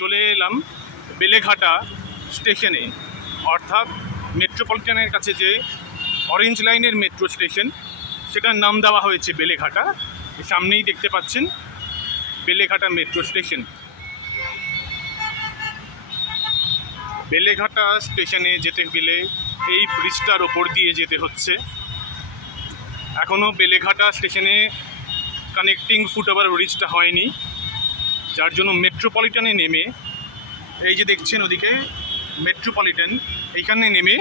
চলে এলাম বেলেঘাটা স্টেশনে, অর্থাৎ মেট্রোপলিটনের কাছে যে অরেঞ্জ লাইনের মেট্রো স্টেশন, সেটার নাম দেওয়া হয়েছে বেলেঘাটা। সামনেই দেখতে পাচ্ছেন বেলেঘাটা মেট্রো স্টেশন। বেলেঘাটা স্টেশনে যেতে গেলে এই ব্রিজটার ওপর দিয়ে যেতে হচ্ছে। এখনও বেলেঘাটা স্টেশনে কানেক্টিং ফুটওভার ব্রিজটা হয়নি, যার জন্য মেট্রোপলিটনে নেমে, এই যে দেখছেন ওদিকে মেট্রোপলিটন, এইখানে নেমে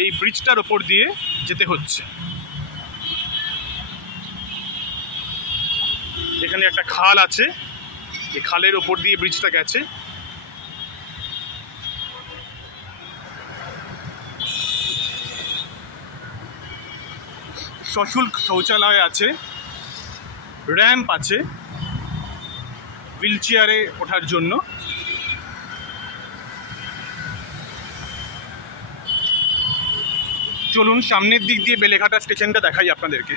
এই ব্রিজটার ওপর দিয়ে যেতে হচ্ছে। এখানে একটা খাল আছে, এই খালের ওপর দিয়ে ব্রিজটা গেছে। সশুল্ক শৌচালয় আছে, র্যাম্প আছে হুইল চেয়ারে ওঠার জন্য। চলুন সামনের দিক দিয়ে বেলেঘাটা স্টেশনটা দেখাই আপনাদেরকে।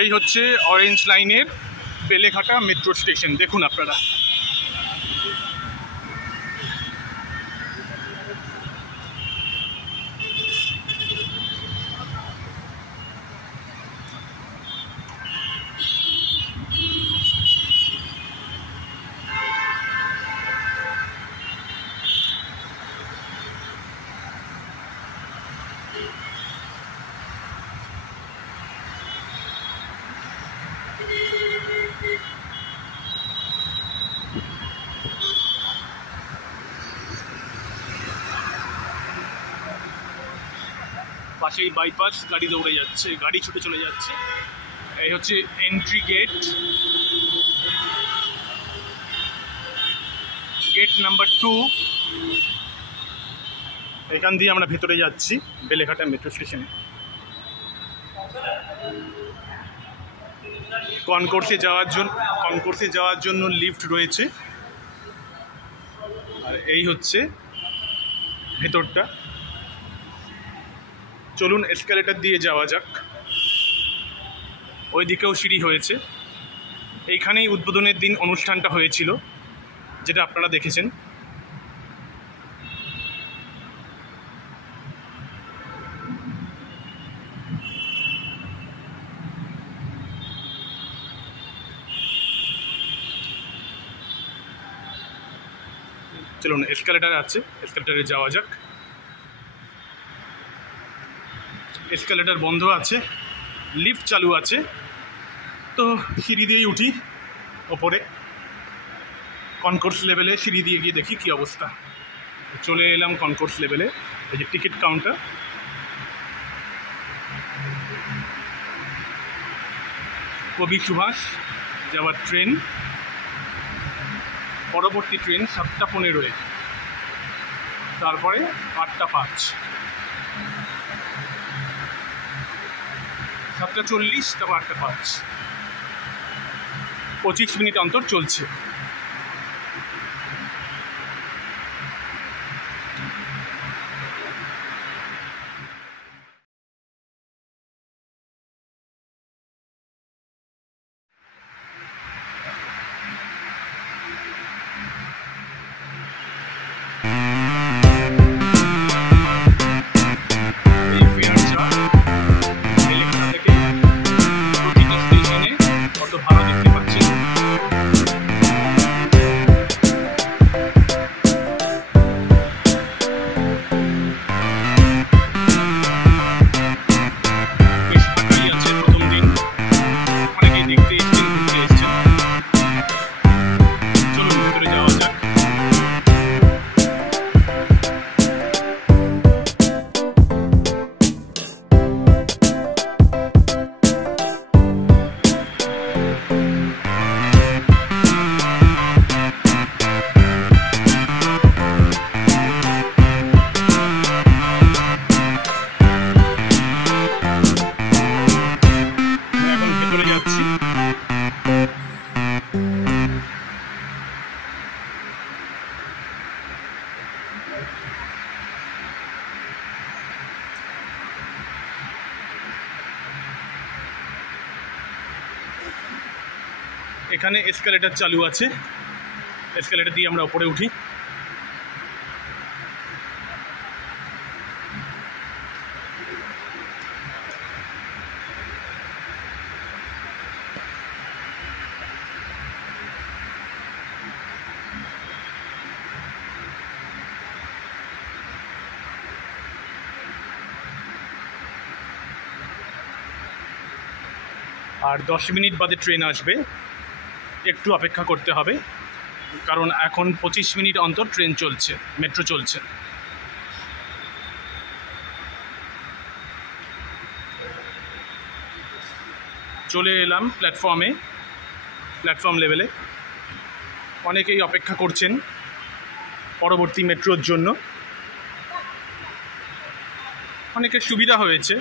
এই হচ্ছে অরেঞ্জ লাইনের বেলেঘাটা মেট্রো স্টেশন, দেখুন আপনারা। পাশেই বাইপাস, গাড়ি দৌড়ে যাচ্ছে, গাড়ি ছুটে চলে যাচ্ছে। এই হচ্ছে এন্ট্রি গেট, গেট নাম্বার 2। এখান দিয়ে আমরা ভেতরে যাচ্ছি বেলেঘাটা মেট্রো স্টেশনে। কনকোর্সে যাওয়ার জন্য লিফট রয়েছে। আর এই হচ্ছে ভেতরটা। চলুন এসকালেটর দিয়ে যাওয়া যাক। ওইদিকেও সিঁড়ি হয়েছে। এইখানেই উদ্বোধনের দিন অনুষ্ঠানটা হয়েছিল, যেটা আপনারা দেখেছেন। চলুন এসকালেটার আছে, এসকালেটারে যাওয়া যাক। এসকালেটার বন্ধ আছে, লিফট চালু আছে, তো সিঁড়ি দিয়েই উঠি ওপরে। কনকোর্স লেভেলে সিঁড়ি দিয়ে গিয়ে দেখি কি অবস্থা। চলে এলাম কনকোর্স লেভেলে। এই যে টিকিট কাউন্টার, কবি সুভাষ যাওয়ার ট্রেন। পরবর্তী ট্রেন 7:15, তারপরে 8:05, 7:40, তারপর 8:05, 25 মিনিট অন্তর চলছে। এখানে এসকালেটার চালু আছে, এসকালেটার দিয়ে আমরা উপরে উঠি। আর 10 মিনিট বাদে ট্রেন আসবে, একটু অপেক্ষা করতে হবে, কারণ এখন 25 মিনিট অন্তর ট্রেন চলছে, মেট্রো চলছে। চলে এলাম প্ল্যাটফর্ম লেভেলে। অনেকেই অপেক্ষা করছেন পরবর্তী মেট্রোর জন্য। অনেকের সুবিধা হয়েছে,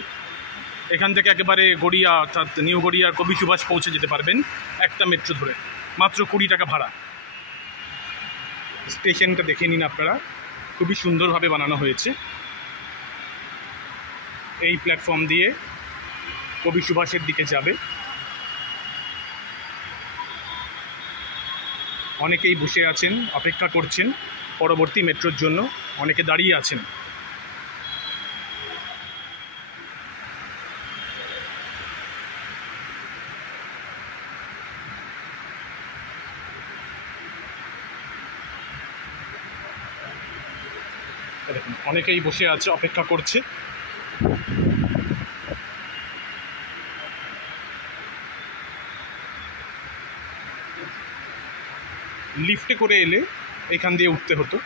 এখান থেকে একেবারে গড়িয়া অর্থাৎ নিউ গড়িয়ার কবি সুভাষ পৌঁছে যেতে পারবেন একটা মেট্রো ধরে, মাত্র 20 টাকা ভাড়া। স্টেশনটা দেখে নিন আপনারা, খুবই সুন্দরভাবে বানানো হয়েছে। এই প্ল্যাটফর্ম দিয়ে কবি সুভাষের দিকে যাবে। অনেকেই বসে আছেন, অপেক্ষা করছেন পরবর্তী মেট্রোর জন্য, অনেকে দাঁড়িয়ে আছেন। দেখুন অনেকেই বসে আছে, অপেক্ষা করছে। লিফটে করে এলে এখান দিয়ে উঠতে হতো।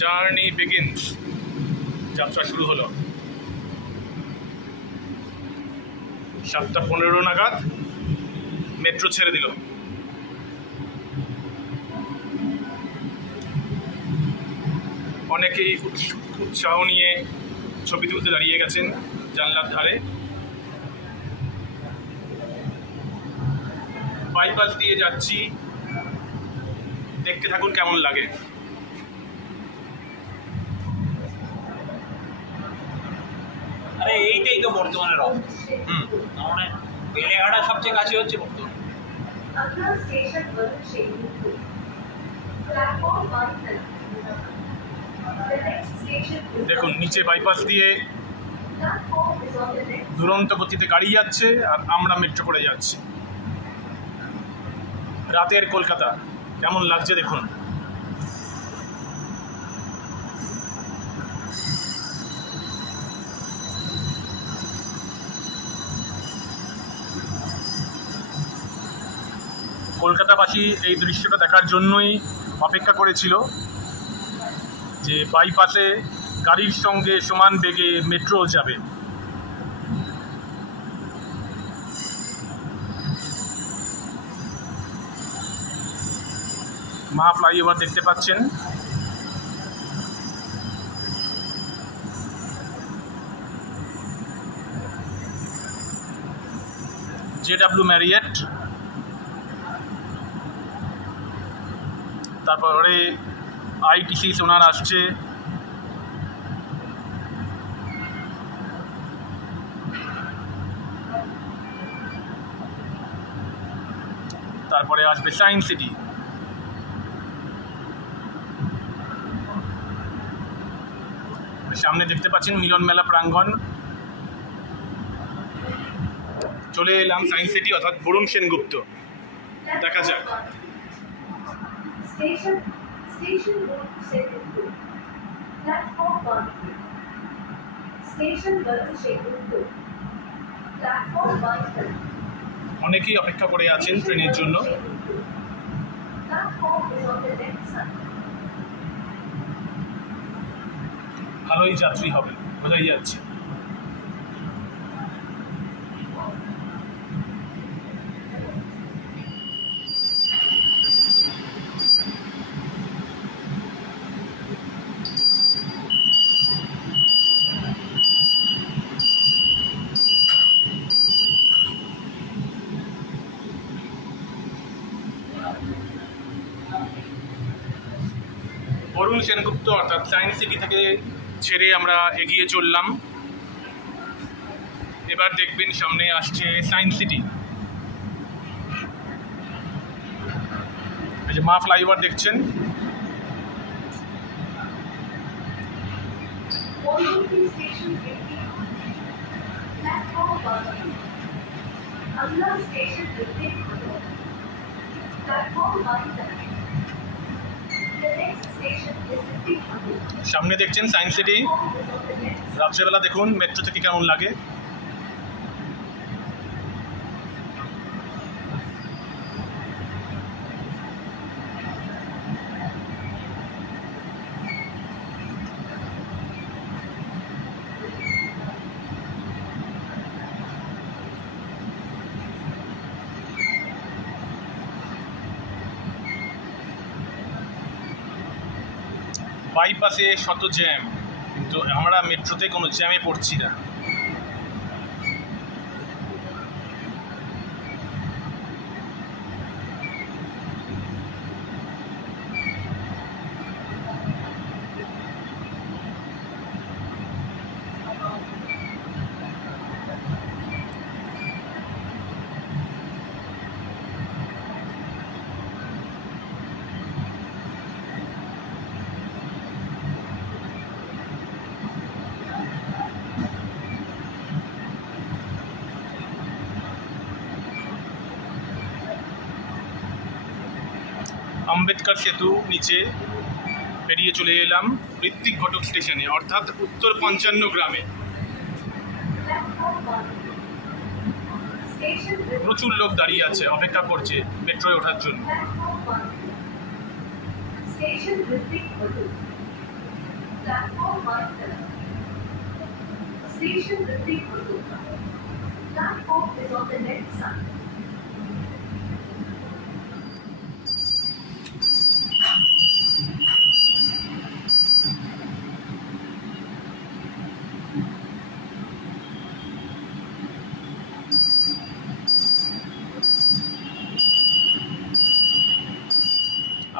জার্নি বিগিনস, যাত্রা শুরু হলো। 7:15 নাগাদ মেট্রো ছেড়ে দিল। অনেকেই উৎসাহ নিয়ে ছবি তুলতে দাঁড়িয়ে গেছেন। জানলার ধারে। বাইপাস দিয়ে যাচ্ছি, দেখতে থাকুন কেমন লাগে। আরে এইটাই তো বর্তমানের অবস্থা। মানে বেলেঘাটা সবচেয়ে কাছে হচ্ছে বর্তমানে। দেখুন নিচে বাইপাস দিয়ে দুরন্ত গতিতে গাড়ি যাচ্ছে আর আমরা মেট্রো করে যাচ্ছি। রাতের কলকাতা কেমন লাগছে দেখুন। কলকাতাবাসী এই দৃশ্যটা দেখার জন্যই অপেক্ষা করেছিল যে বাইপাসে গাড়ির সঙ্গে সমান বেগে মেট্রো যাবে। মহা ফ্লাইওভার দেখতে পাচ্ছেন। JW ম্যারিয়েট, তারপরে ITC সোনার আসছে, তারপরে আসবে সায়েন্স সিটি। সামনে দেখতে পাচ্ছেন মিলন মেলা প্রাঙ্গণ। চলে এলাম সায়েন্স সিটি অর্থাৎ বরুণ সেনগুপ্ত। দেখা যাক। অনেকেই অপেক্ষা করে আছেন ট্রেনের জন্য। ভালোই যাত্রী হবে, বোঝাই যাচ্ছে। বরুণ সেনগুপ্ত অর্থাৎ সায়েন্স সিটি থেকে ছেড়ে আমরা এগিয়ে চললাম। এবার দেখবেন সামনে আসছে সায়েন্স সিটি। এই যে মা ফ্লাইওভার দেখছেন। সামনে দেখছেন সায়েন্স সিটি। রাত্রেবেলা দেখুন মেট্রো থেকে কেমন লাগে। বাইপাসে শত জ্যাম, কিন্তু আমরা মেট্রোতে কোনো জ্যামে পড়ছি না। আম্বেদকর সেতু নিচে পেরিয়ে চলে এলাম ঋত্বিক ঘটক স্টেশনে অর্থাৎ উত্তর 55 গ্রামে। প্রচুর লোক দাঁড়িয়ে আছে, অপেক্ষা করছে মেট্রোয় ওঠার জন্য।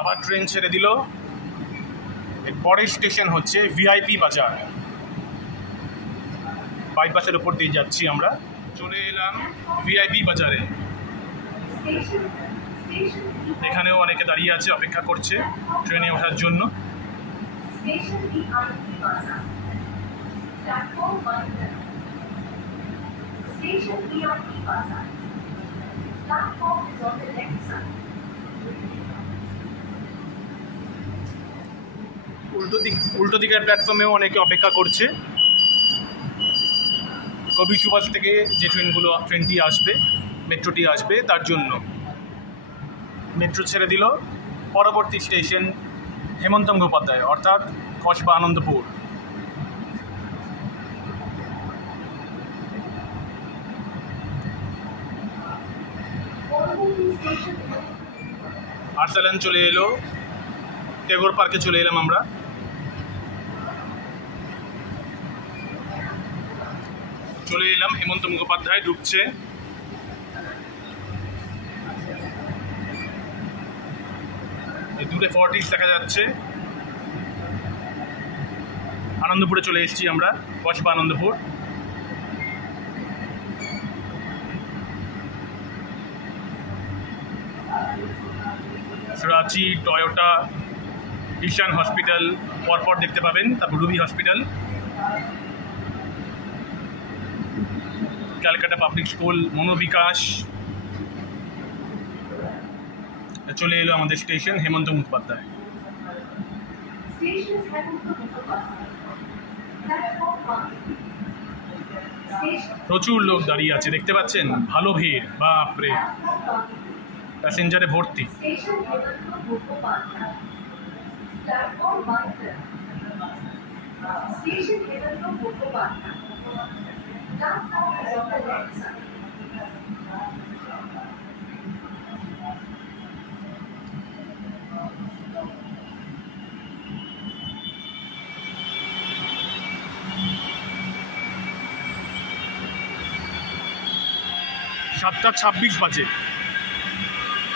আবার ট্রেন ছেড়ে দিল। এর পরের স্টেশন হচ্ছে ভিআইপি বাজার। বাইপাসের ওপর দিয়ে যাচ্ছি আমরা। চলে এলাম ভিআইপি বাজারে। এখানেও অনেকে দাঁড়িয়ে আছে, অপেক্ষা করছে ট্রেনে ওঠার জন্য। উল্টো দিকের প্ল্যাটফর্মেও অনেকে অপেক্ষা করছে কবি সুভাষ থেকে যে ট্রেনটি আসবে, মেট্রোটি আসবে তার জন্য। মেট্রো ছেড়ে দিল। পরবর্তী স্টেশন হেমন্ত মুখোপাধ্যায়, অর্থাৎ কসবা আনন্দপুর। আর্সালান চলে এলো। টেগোর পার্কে চলে এলাম আমরা। চলে এলাম হেমন্ত মুখোপাধ্যায় ঢুকছে। দূরে ফর্টিস দেখা যাচ্ছে। আনন্দপুরে চলে এসেছি আমরা, কসবা আনন্দপুর। রাঁচি, টয়োটা, ঈশান হসপিটাল পরপর দেখতে পাবেন, তারপর Ruby hospital, Calcutta public school, Manobikash. চলে এলো আমাদের স্টেশন হেমন্ত মুখোপাধ্যায়। প্রচুর লোক দাঁড়িয়ে আছে, দেখতে পাচ্ছেন, ভালো ভিড়, বাপরে, প্যাসেঞ্জারে ভর্তি। সাতটা 26 বাজে,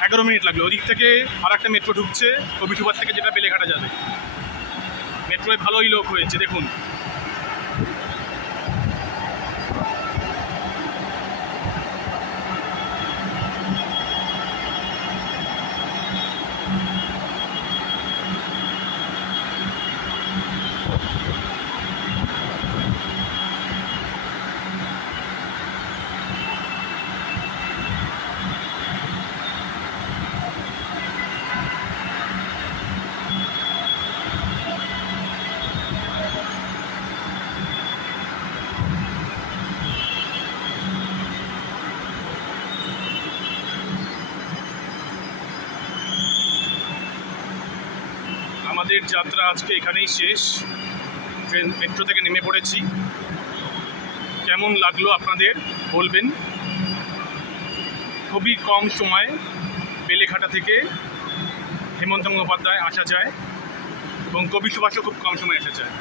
11 মিনিট লাগলো। ওদিক থেকে আর একটা মেট্রো ঢুকছে কবি সুভাষ থেকে, যেটা বেলেঘাটা যাবে। মেট্রোয় ভালোই লোক হয়েছে দেখুন। আমাদের যাত্রা আজকে এখানেই শেষ। মেট্রো থেকে নেমে পড়েছি। কেমন লাগলো আপনাদের বলবেন। খুবই কম সময় বেলেঘাটা থেকে হেমন্ত মুখোপাধ্যায় আসা যায় এবং কবি সুভাষও খুব কম সময় আসা যায়।